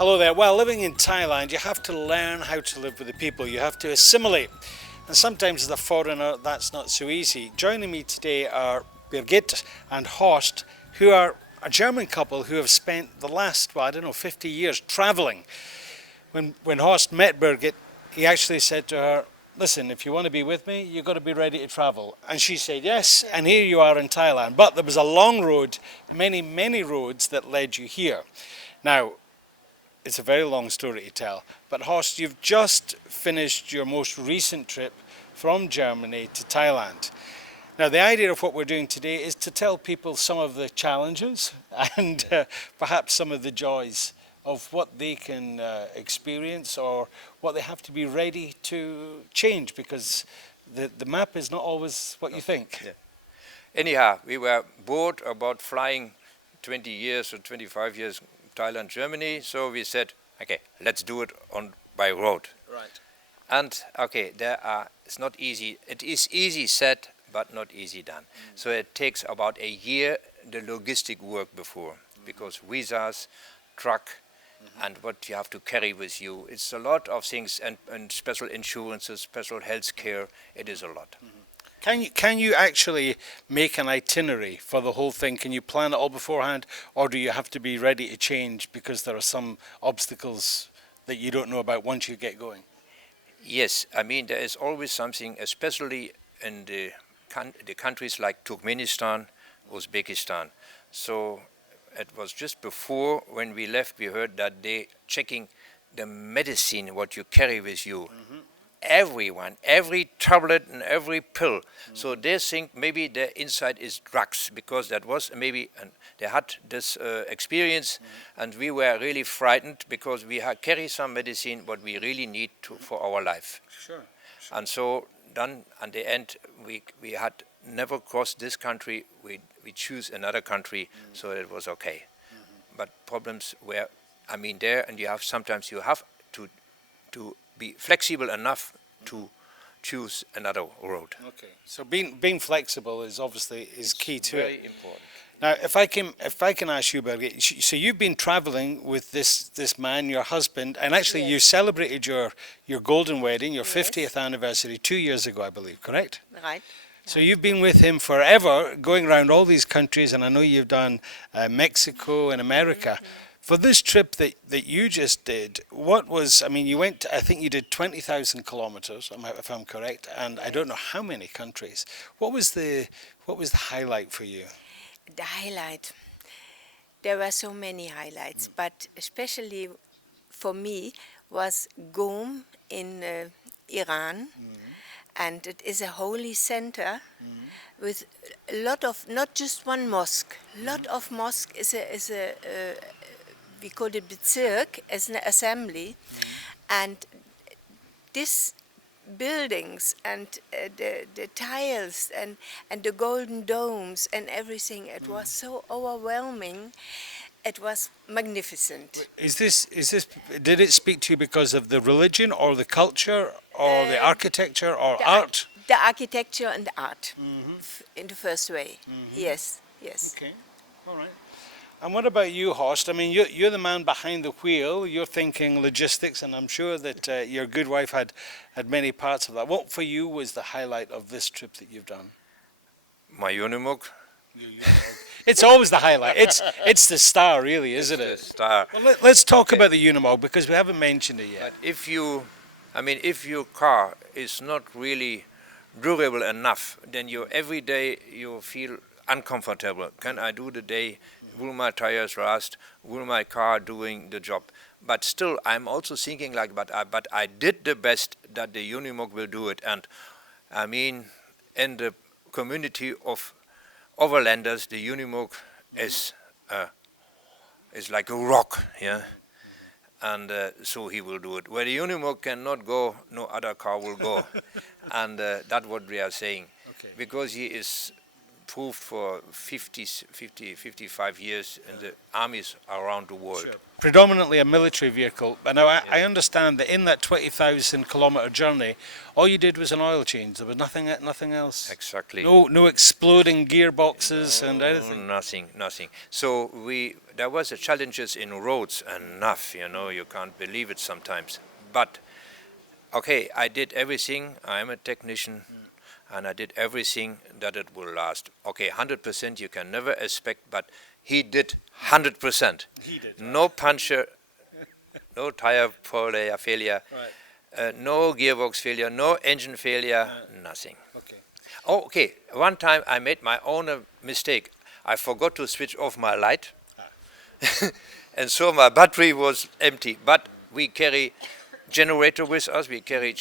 Hello there. Well, living in Thailand, you have to learn how to live with the people. You have to assimilate. And sometimes as a foreigner, that's not so easy. Joining me today are Birgit and Horst, who are a German couple who have spent the last, 50 years traveling. When Horst met Birgit, he actually said to her, listen, if you want to be with me, you've got to be ready to travel. And she said yes, and here you are in Thailand. But there was a long road, many, many roads that led you here. Now, it's a very long story to tell, but Horst, you've just finished your most recent trip from Germany to Thailand. Now, the idea of what we're doing today is to tell people some of the challenges and perhaps some of the joys of what they can experience or what they have to be ready to change, because the map is not always what you think. Yeah. Anyhow, we were bored about flying 20 years or 25 years Thailand, Germany, so we said, okay, let's do it by road. Right. And okay, it's not easy. It is easy said, but not easy done. So it takes about a year, the logistic work before, because visas, truck, and what you have to carry with you. It's a lot of things, and special insurances, special health care. It is a lot. Can you actually make an itinerary for the whole thing? Can you plan it all beforehand, or do you have to be ready to change because there are some obstacles that you don't know about once you get going? Yes, I mean there is always something, especially in the countries like Turkmenistan, Uzbekistan. So it was just before when we left, we heard that they checking the medicine what you carry with you. Everyone, every tablet and every pill. So they think maybe the inside is drugs, because that was maybe, and they had this experience, and we were really frightened because we had carry some medicine what we really need for our life. Sure. And so then at the end we had never crossed this country. We choose another country, so it was okay. But problems were, I mean, there, and sometimes you have to be flexible enough to choose another road. Okay. So being flexible is obviously key to it. Very important. Now, if I can ask you, Birgit, so you've been traveling with this man, your husband, and actually Yes. you celebrated your golden wedding, your Yes. 50th anniversary 2 years ago, I believe, correct? Right. So you've been with him forever, going around all these countries, and I know you've done Mexico and America. For this trip that you just did, you went, I think you did 20,000 kilometers, if I'm correct, and I don't know how many countries. What was the highlight for you? The highlight. There were so many highlights, but especially for me was Qom in Iran, and it is a holy center with a lot of, not just one mosque, lot of mosque is a we call it Bezirk, as an assembly, and this buildings and the tiles and the golden domes and everything, it was so overwhelming. It was magnificent. Did it speak to you because of the religion or the culture or the architecture or art? The architecture and the art, in the first way. Yes. Okay, all right. And what about you, Horst? I mean, you're the man behind the wheel. You're thinking logistics, and I'm sure that your good wife had many parts of that. What for you was the highlight of this trip that you've done? My Unimog. It's always the highlight. It's the star, really, isn't it? The star. Well, let's talk about the Unimog, because we haven't mentioned it yet. But if your car is not really durable enough, then every day you feel uncomfortable. Can I do the day? Will my tires rust? Will my car doing the job? But still, I'm also thinking but I did the best that the Unimog will do it. And I mean, in the community of Overlanders, the Unimog is like a rock, yeah. And so he will do it. Where the Unimog cannot go, no other car will go. And that's what we are saying. Okay. Because he is proved for 55 years in the armies around the world. Sure. Predominantly a military vehicle, but now I understand that in that 20,000 kilometer journey, all you did was an oil change. There was nothing else. Exactly. No exploding gearboxes and anything. Nothing. So there was the challenges in roads enough, you can't believe it sometimes. But okay, I did everything. I'm a technician, and I did everything that it will last. Okay, 100% you can never expect, but he did 100%. He did. No puncture, no tire failure, Right. no gearbox failure, no engine failure, nothing. Okay. Oh, okay. One time I made my own mistake. I forgot to switch off my light, and so my battery was empty. But we carry generator with us, we carry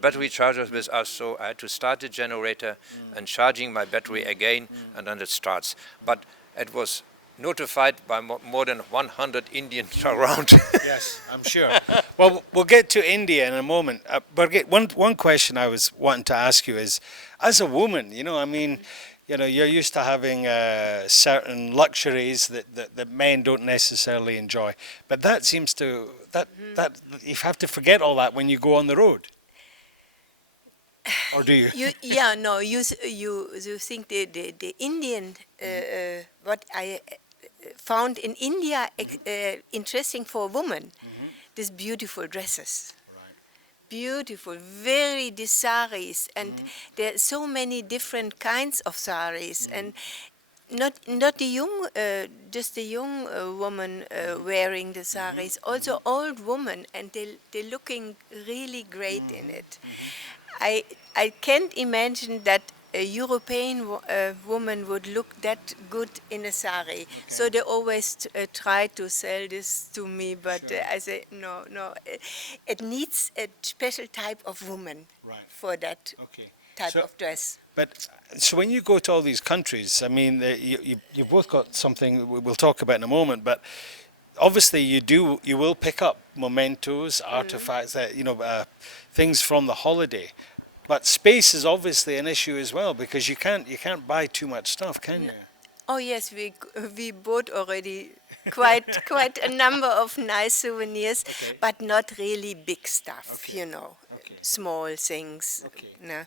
battery chargers with us, so I had to start the generator and charging my battery again, and then it starts. But it was notified by more than 100 Indians around. Yes, I'm sure. Well, we'll get to India in a moment. Birgit, one question I was wanting to ask you is, as a woman, you're used to having certain luxuries that men don't necessarily enjoy, but that seems to that you have to forget all that when you go on the road, or do you? You think the Indian what I found in India interesting for a woman, these beautiful dresses. Beautiful, very the saris, and there are so many different kinds of saris, and not the young, just the young woman wearing the saris, also old women, and they're looking really great in it. I can't imagine that a European woman would look that good in a sari. Okay. So they always try to sell this to me, but sure. I say no. It needs a special type of woman for that type of dress. But so when you go to all these countries, I mean, you both got something we'll talk about in a moment, but obviously you will pick up mementos, artifacts, things from the holiday. But space is obviously an issue as well, because you can't buy too much stuff, can you? Oh yes, we bought already quite a number of nice souvenirs, but not really big stuff, small things. Okay. No.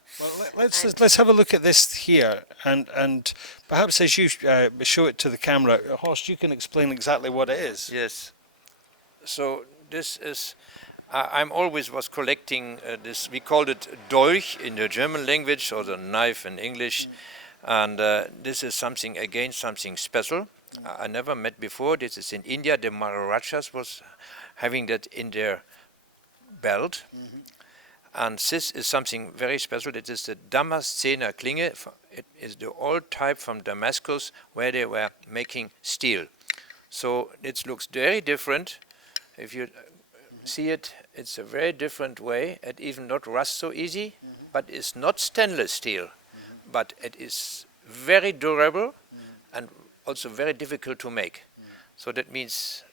Well, let's have a look at this here, and perhaps as you show it to the camera, Horst, you can explain exactly what it is. Yes. So this is. I'm always was collecting this. We called it Dolch in the German language, or the knife in English, and this is something special. I never met before. This is in India. The Maharajas was having that in their belt, and this is something very special. It is the Damaszener Klinge. It is the old type from Damascus, where they were making steel. So it looks very different. If you see it, it's a very different way. It even not rusts so easy, but it's not stainless steel, but it is very durable and also very difficult to make. So that means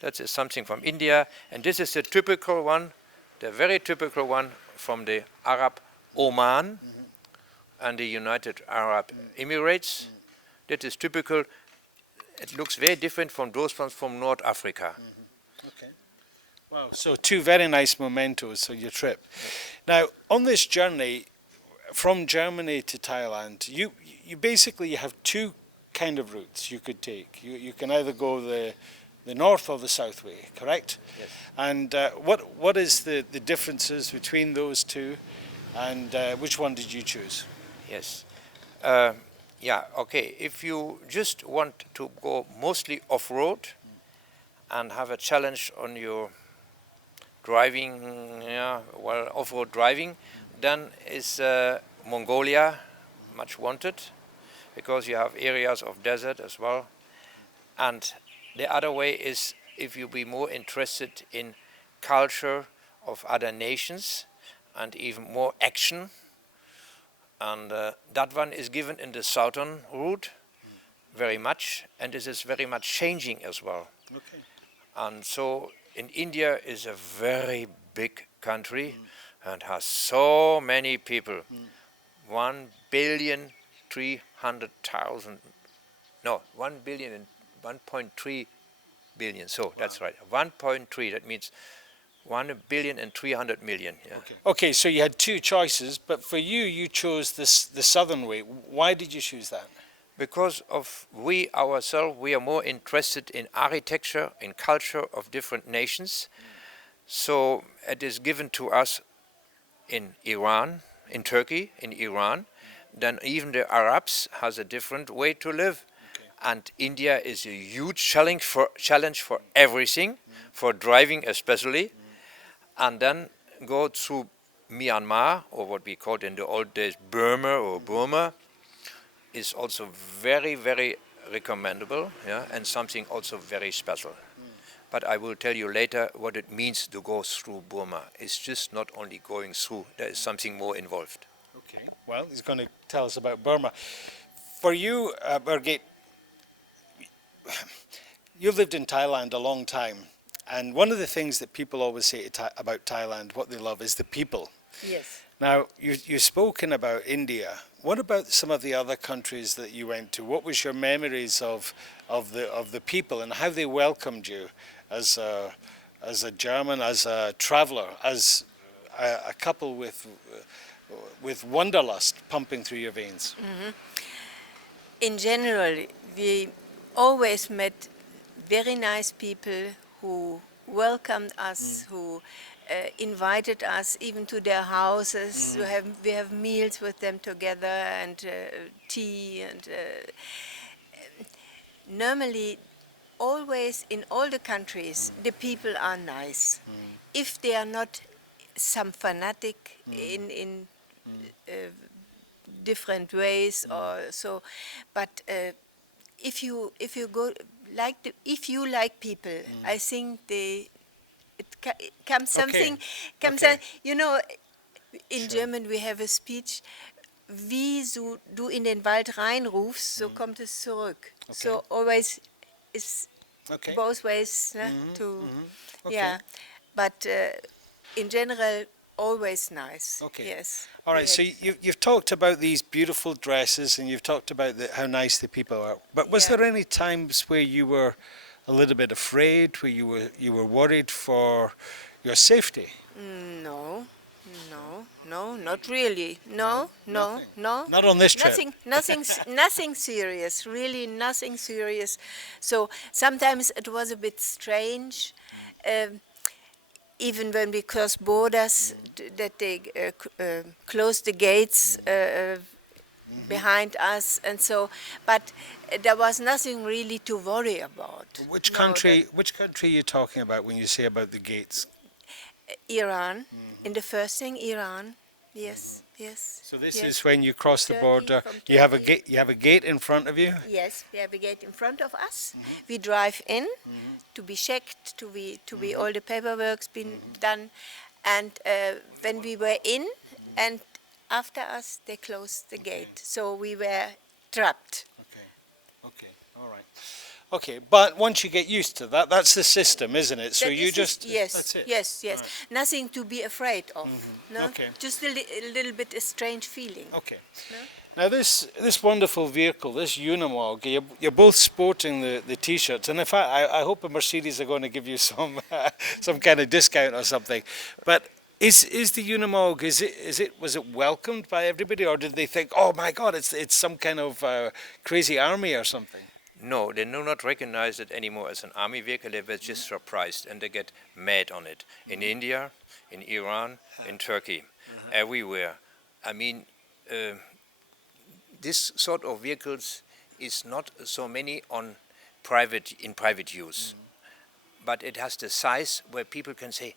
that is something from India, and this is the typical one, the very typical one from the Arab Oman and the United Arab Emirates. That is typical. It looks very different from those ones from North Africa. Wow, so two very nice mementos of your trip. Now, on this journey from Germany to Thailand, you basically have two kind of routes you could take. You can either go the north or the south way, correct? Yes. And what is the differences between those two, and which one did you choose? Yes. Okay. If you just want to go mostly off-road and have a challenge on your driving, off-road driving, then is Mongolia much wanted, because you have areas of desert as well. And the other way is if you be more interested in culture of other nations and even more action. And that one is given in the southern route very much, and this is very much changing as well. Okay. And so in India is a very big country and has so many people, 1 billion 300,000, no, 1 billion and 1.3 billion. So that's right, 1.3. That means 1,300,000,000. Yeah. Okay, so you had two choices, but for you, you chose the southern way. Why did you choose that? Because of we ourselves, we are more interested in architecture, in culture of different nations. So it is given to us in Iran, in Turkey, in Iran. Then even the Arabs has a different way to live. And India is a huge challenge for everything, for driving especially. And then go through Myanmar, or what we called in the old days Burma or Burma, is also very, very recommendable, yeah, and something also very special. But I will tell you later what it means to go through Burma. It's just not only going through, there is something more involved. Okay, well, he's going to tell us about Burma. For you, Birgit, you've lived in Thailand a long time, and one of the things that people always say about Thailand, what they love, is the people. Yes. Now, you've spoken about India. What about some of the other countries that you went to? What was your memories of the people and how they welcomed you as a German, as a traveller, as a couple with wanderlust pumping through your veins? Mm-hmm. In general, we always met very nice people who welcomed us, who invited us even to their houses. We have meals with them together and tea. And normally, always in all the countries, the people are nice. If they are not some fanatic in different ways or so, but if you go if you like people, I think it comes something you know. In German we have a speech, wie du in den Wald reinrufst, so kommt es zurück. So always is both ways yeah, but in general always nice. Yes. All right, so you've talked about these beautiful dresses and you've talked about how nice the people are, but was there any times where you were a little bit afraid, where you were worried for your safety? No, not really. No. Not on this trip. Nothing serious. Really, nothing serious. So sometimes it was a bit strange, even when we crossed borders, that they closed the gates behind us, and so. But there was nothing really to worry about. Which country are you talking about when you say about the gates? Iran. In the first thing, Iran. Yes. So this is when you cross the border. You have a gate. You have a gate in front of you. Yes, we have a gate in front of us. We drive in to be checked, to be all the paperwork's been done, and when we were in, and after us they closed the gate, so we were trapped. Okay, all right. Okay, but once you get used to that, that's the system, isn't it? So that's it. Yes. Right. Nothing to be afraid of. No? Okay. Just a little bit a strange feeling. Okay. No? Now this wonderful vehicle, this Unimog, you're both sporting the T-shirts, and in fact, I hope a Mercedes are going to give you some some kind of discount or something. But is the Unimog, was it welcomed by everybody, or did they think, oh my God, it's some kind of crazy army or something? No, they do not recognize it anymore as an army vehicle. They were just surprised and they get mad on it. In India, in Iran, in Turkey, everywhere. I mean, this sort of vehicles is not so many in private use, but it has the size where people can say,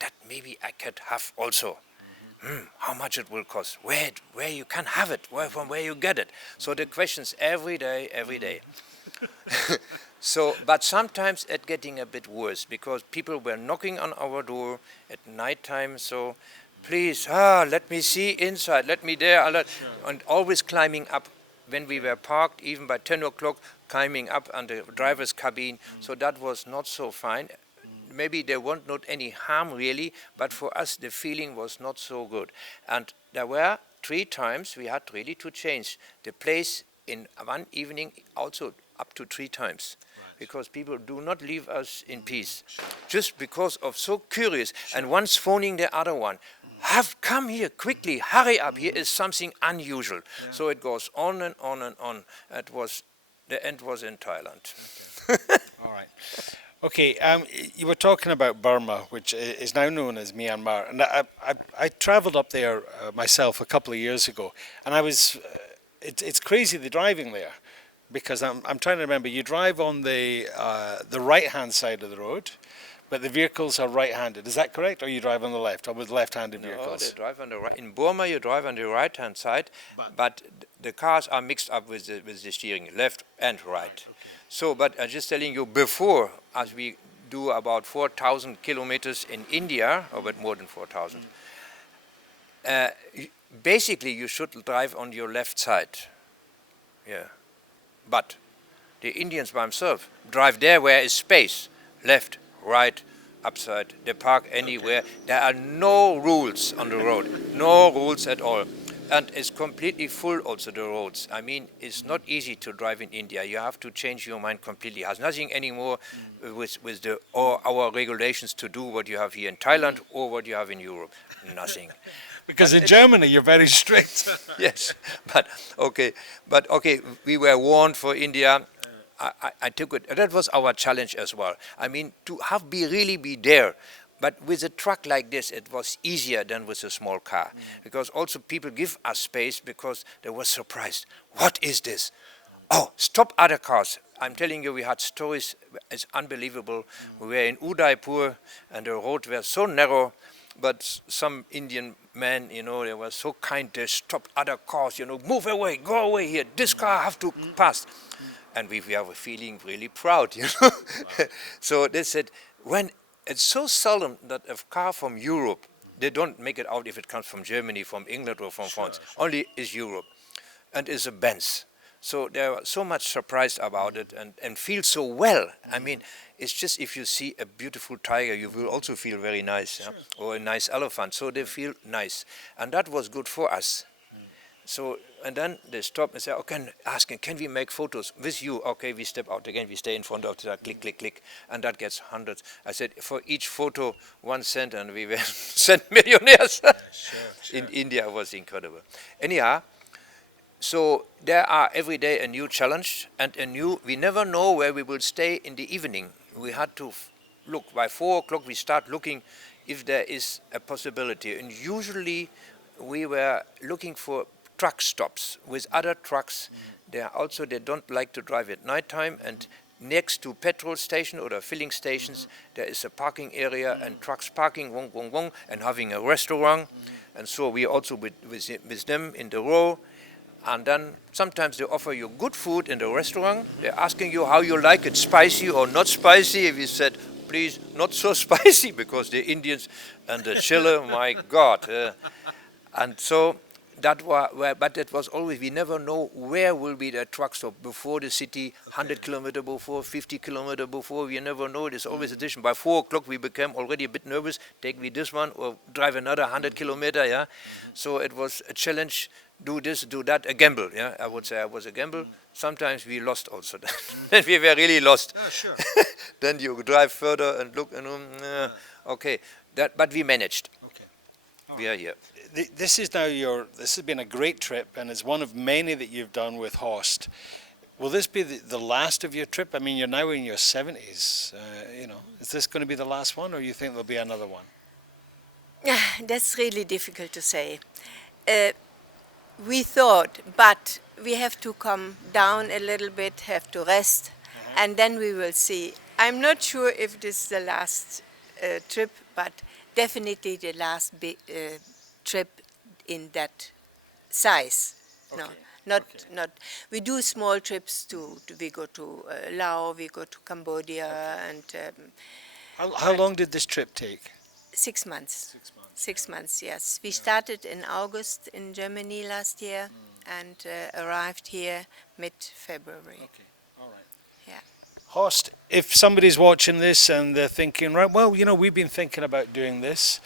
that maybe I could have also. How much it will cost? Where you can have it? From where you get it? So the questions every day. So, but sometimes it's getting a bit worse because people were knocking on our door at night time. So, please, let me see inside, let me there, and always climbing up when we were parked, even by 10 o'clock, climbing up on the driver's cabin. So that was not so fine. Maybe there was not any harm really, but for us the feeling was not so good. And there were 3 times we had really to change the place in one evening, also up to 3 times. Because people do not leave us in peace, just because of so curious, and one's phoning the other one, have come here quickly, hurry up, here is something unusual. So it goes on and on and on. The end was in Thailand. All right. Okay, you were talking about Burma, which is now known as Myanmar, and I travelled up there myself a couple of years ago, and I was, it's crazy the driving there, because I'm trying to remember, you drive on the right-hand side of the road, but the vehicles are right-handed. Is that correct, or you drive on the left, or with left-handed vehicles? No, they drive on the right. In Burma, you drive on the right-hand side, but the cars are mixed up with the steering, left and right. Okay. So, but I'm just telling you, before, as we do about 4,000 kilometers in India, or bit more than 4,000, basically you should drive on your left side. Yeah. But the Indians by themselves drive there where is space, left, right, upside. They park anywhere. There are no rules on the road, no rules at all. And it's completely full also, the roads. I mean, it's not easy to drive in India. You have to change your mind completely. It has nothing anymore with our regulations to do what you have here in Thailand or what you have in Europe. Nothing. Because in Germany you're very strict. Yes, but okay, we were warned for India. I took it. That was our challenge as well. I mean, to really be there. But with a truck like this, it was easier than with a small car. Because also people give us space because they were surprised. What is this? Oh, stop other cars. I'm telling you, we had stories, it's unbelievable. We were in Udaipur and the road was so narrow, but some Indian men, you know, they were so kind, they stopped other cars, you know, move away, go away here, this car have to pass. And we were feeling really proud, you know. So they said, when it's so seldom that a car from Europe, they don't make it out if it comes from Germany, from England or from France, only is Europe, and is a Benz. So they were so much surprised about it and feel so well. I mean, it's just if you see a beautiful tiger, you will also feel very nice, yeah? Or a nice elephant, so they feel nice. And that was good for us. So, and then they stop and say, okay, asking, can we make photos with you? Okay, we step out again, we stay in front of that, click, click, click, and that gets hundreds. I said, for each photo, 1 cent, and we were cent millionaires. In India, it was incredible. Anyhow, so there are every day a new challenge, and we never know where we will stay in the evening. We had to look, by 4 o'clock we start looking if there is a possibility. And usually we were looking for truck stops with other trucks. They don't like to drive at night time, and next to petrol station or the filling stations there is a parking area and trucks parking wong, wong, wong, and having a restaurant. And so we also with them in the row, and then sometimes they offer you good food in the restaurant. They're asking you how you like it, spicy or not spicy. If you said, please, not so spicy, because the Indians and the chili, my God. And so that but it was always, we never know where will be the truck stop before the city, 100 kilometers before, 50 kilometers before, we never know. There's always a decision. By 4 o'clock we became already a bit nervous, take me this one or drive another 100 kilometers, yeah. So it was a challenge, do this, do that, a gamble, yeah. I would say I was a gamble. Sometimes we lost also. Then we were really lost. Yeah, sure. Then you drive further and look, and okay, but we managed. Okay. We are here. This has been a great trip, and it's one of many that you've done with Horst. Will this be the last of your trip? I mean, you're now in your 70s. You know, is this going to be the last one, or you think there'll be another one? That's really difficult to say. We thought, but we have to come down a little bit, have to rest, and then we will see. I'm not sure if this is the last trip, but definitely the last trip in that size. Okay. No, not. We do small trips we go to Laos, we go to Cambodia, and. How long did this trip take? 6 months. 6 months. 6 months, yes. We started in August in Germany last year and arrived here mid-February. Okay, all right. Yeah. Horst, if somebody's watching this and they're thinking, right, well, you know, we've been thinking about doing this.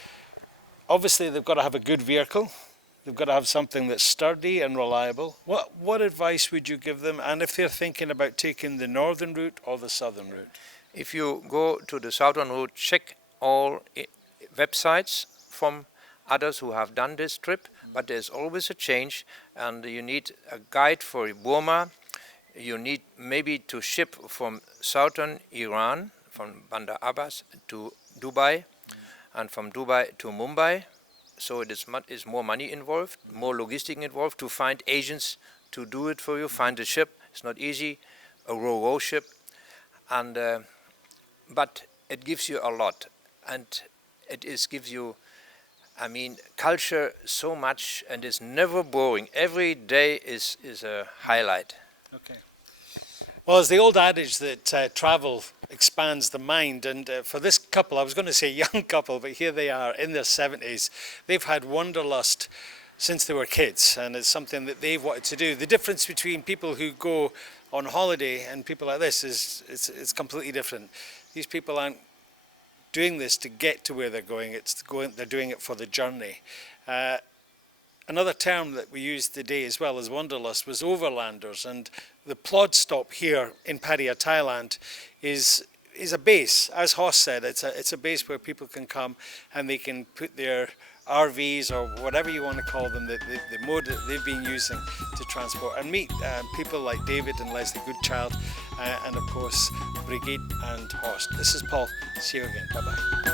Obviously, they've got to have a good vehicle. They've got to have something that's sturdy and reliable. What advice would you give them? And if they're thinking about taking the northern route or the southern route? If you go to the southern route, check all websites from others who have done this trip, but there's always a change, and you need a guide for Burma. You need maybe to ship from southern Iran, from Bandar Abbas to Dubai, and from Dubai to Mumbai. So it is more money involved, more logistic involved to find agents to do it for you, find a ship. It's not easy, a ro-ro ship, and but it gives you a lot, and gives you, I mean, culture so much, and it's never boring. Every day is a highlight. Okay. Well, it's the old adage that travel expands the mind, and for this couple, I was going to say young couple, but here they are in their 70s. They've had wanderlust since they were kids, and it's something that they've wanted to do. The difference between people who go on holiday and people like this is it's completely different. These people aren't doing this to get to where they're going. They're doing it for the journey. Another term that we used today as well as wanderlust was overlanders, and the plod stop here in Pattaya, Thailand is a base. As Hoss said, it's a base where people can come and they can put their RVs or whatever you want to call them, the mode that they've been using to transport, and meet people like David and Leslie Goodchild, and of course Brigitte and Horst. This is Paul. See you again. Bye bye.